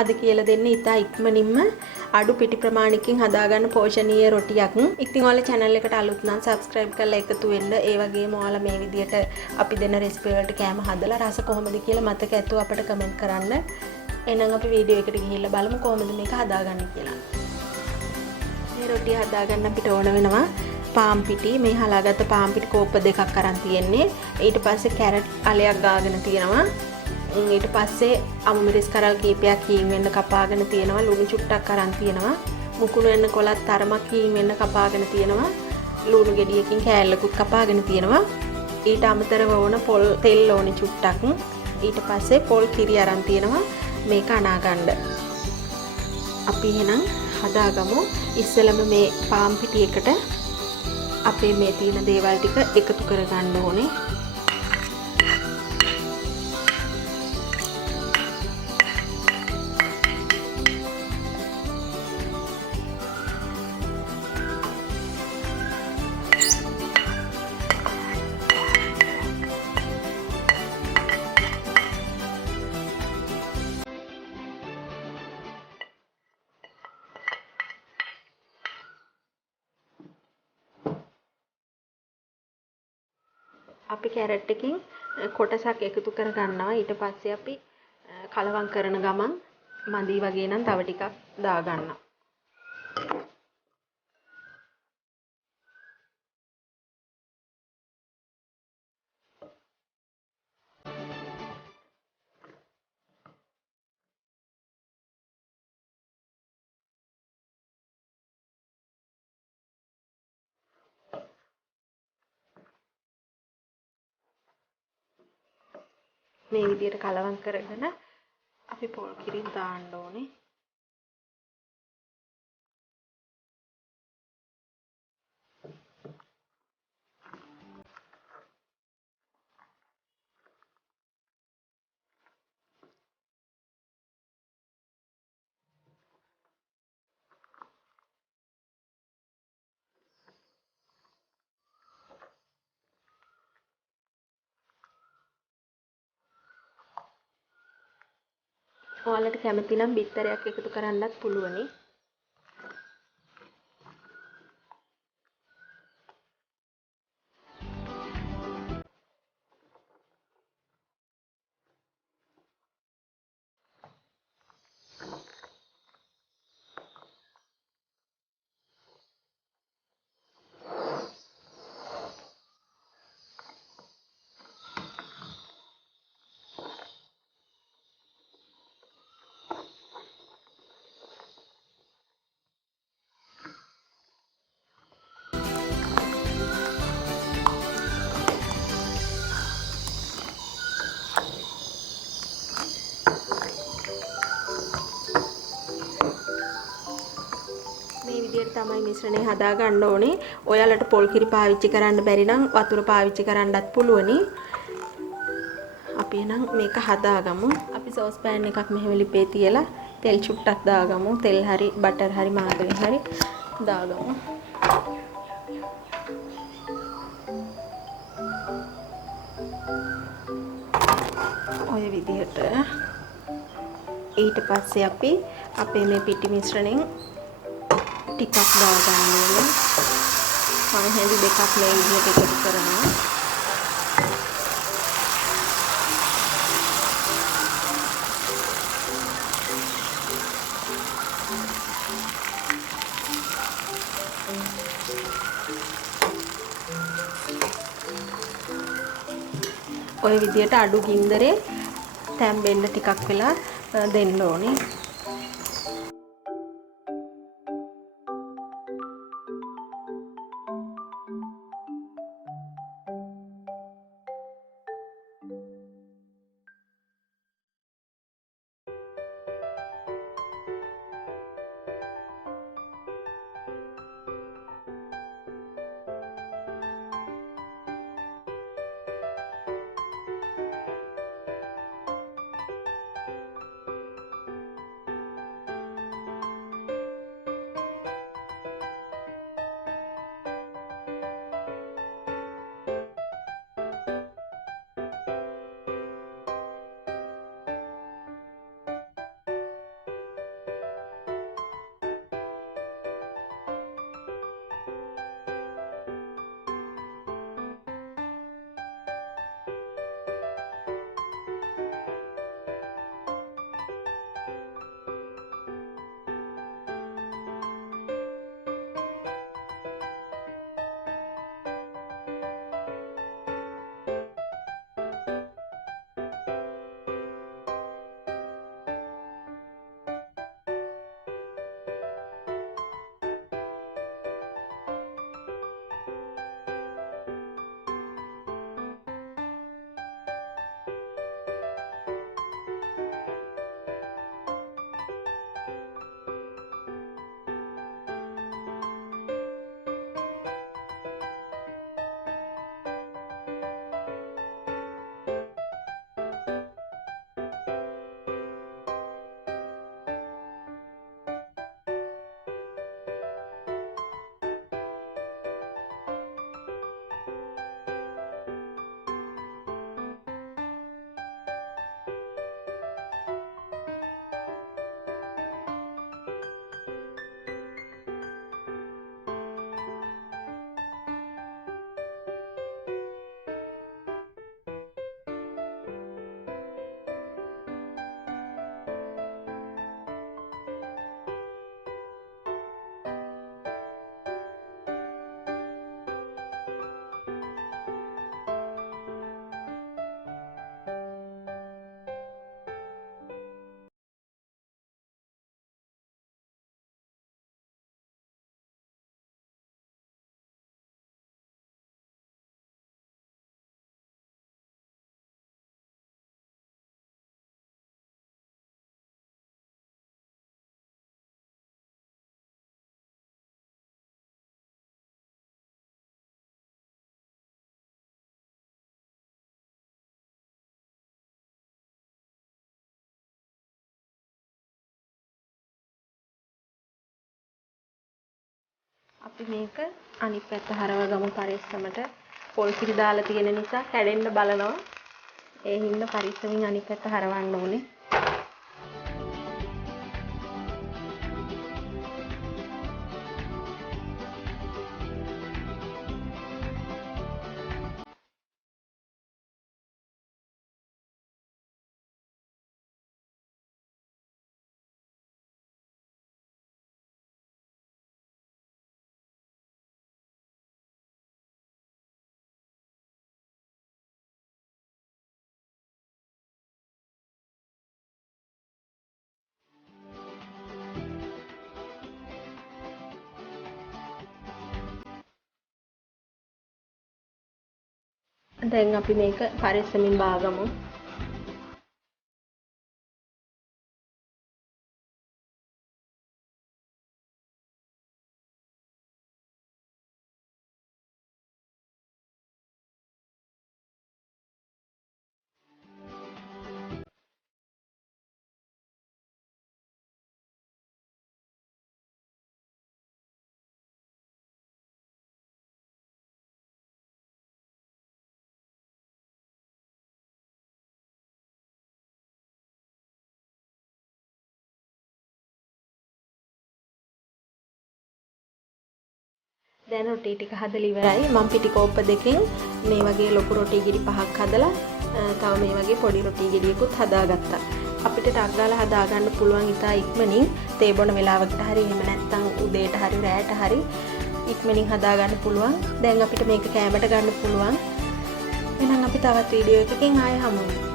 අද කියලා දෙන්නේ ඉතා ඉක්මනින්ම අඩු පිටි ප්‍රමාණයකින් හදාගන්න පෝෂණීය රොටියක්. ඉතින් ඔයාලා channel එකට අලුත් නම් subscribe කරලා එකතු වෙන්න. ඒ වගේම ඔයාලා මේ විදියට අපි දෙන recipe වලට කෑම හදලා රස කොහොමද කියලා මතක ඇතුව අපිට comment කරන්න. එහෙනම් අපි වීඩියෝ එකට ගිහිල්ලා බලමු කොහොමද මේක හදාගන්නේ කියලා. මේ රොටිය හදාගන්න අපිට ඕන වෙනවා පාන් පිටි. මේ හලාගත්ත පාන් පිටි කෝප්ප දෙකක් අරන් තියෙන්නේ. ඊට පස්සේ කැරට් අලයක් ගාගෙන තියෙනවා. ඊට පස්සේ අමු මිරිස් කරල් කීපයක් හීන් වෙන්න කපාගෙන තියෙනවා. ලුණු චුට්ටක් අරන් තියෙනවා. මුකුණු වෙන්න කොලත් තරමක් හීන් වෙන්න කපාගෙන තියෙනවා. ලුණු ගෙඩියකින් කෑල්ලකුත් කපාගෙන තියෙනවා. ඊට අමතරව ඕන පොල් තෙල් ඕනි චුට්ටක්. ඊට පස්සේ පොල් කිරි අරන් තියෙනවා මේක අනා ගන්න. අපි එහෙනම් හදාගමු. ඉස්සෙල්ලම මේ පාන් පිටියකට අපේ මේ තියෙන දේවල් ටික එකතු කරගන්න ඕනේ. අපි කැරට් එකකින් කොටසක් එකතු කර ගන්නවා. ඊට පස්සේ අපි කලවම් කරන ගමන් මදි වගේ නම් තව ටිකක් දා ගන්නවා. මේ විදියට කලවම් කරගෙන අපි පොල් කිරි දාන්න ඕනේ. ඔයාලට කැමති නම් බිත්තරයක් එකතු කරන්නත් පුළුවනි. මේ විදිහට තමයි මිශ්‍රණය හදා ගන්න ඕනේ. ඔයාලට පොල් කිරි පාවිච්චි කරන්න බැරි නම් වතුර පාවිච්චි කරන්නත් පුළුවනි. අපි එහෙනම් මේක හදාගමු. අපි සෝස් පෑන් එකක් මෙහෙම ලිපේ තියලා තෙල් චුට්ටක් දාගමු. තෙල් හරි බටර් හරි මාගරින් හරි දාගමු. ඔය විදිහට ඊට පස්සේ අපි අපේ මේ පිටි මිශ්‍රණයෙන් ටිකක් දාගන්න ඕනේ. මම හැඳි දෙකක් මේ විදිහට එකතු කරනවා. ඔය විදිහට අඩු ගින්දරේ තැම්බෙන්න ටිකක් වෙලා දෙන්න ඕනේ. අපි මේක අනිත් පැත්ත හරව ගමු පරිස්සමට. පොල් කිරි දාලා තියෙන නිසා කැඩෙන්න බලනවා. ඒ හින්දා පරිස්සමින් අනිත් පැත්ත හරවන්න ඕනේ. දැන් අපි මේක පරිස්සමින් බාගමු. දැන් රොටි ටික හදලා ඉවරයි. මම පිටි කෝප්ප දෙකෙන් මේ වගේ ලොකු රොටි ගෙඩි 5ක් හදලා තව මේ වගේ පොඩි රොටි ගෙඩියකුත් හදාගත්තා. අපිට ටක් ගාලා හදා ගන්න පුළුවන් ඉතා ඉක්මනින් තේ බොන වෙලාවකට හරි එහෙම නැත්නම් උදේට හරි රැයට හරි ඉක්මනින් හදා ගන්න පුළුවන්. දැන් අපිට මේක කෑමට ගන්න පුළුවන්. එහෙනම් අපි තවත් වීඩියෝ එකකින් ආයෙ හමු වෙමු.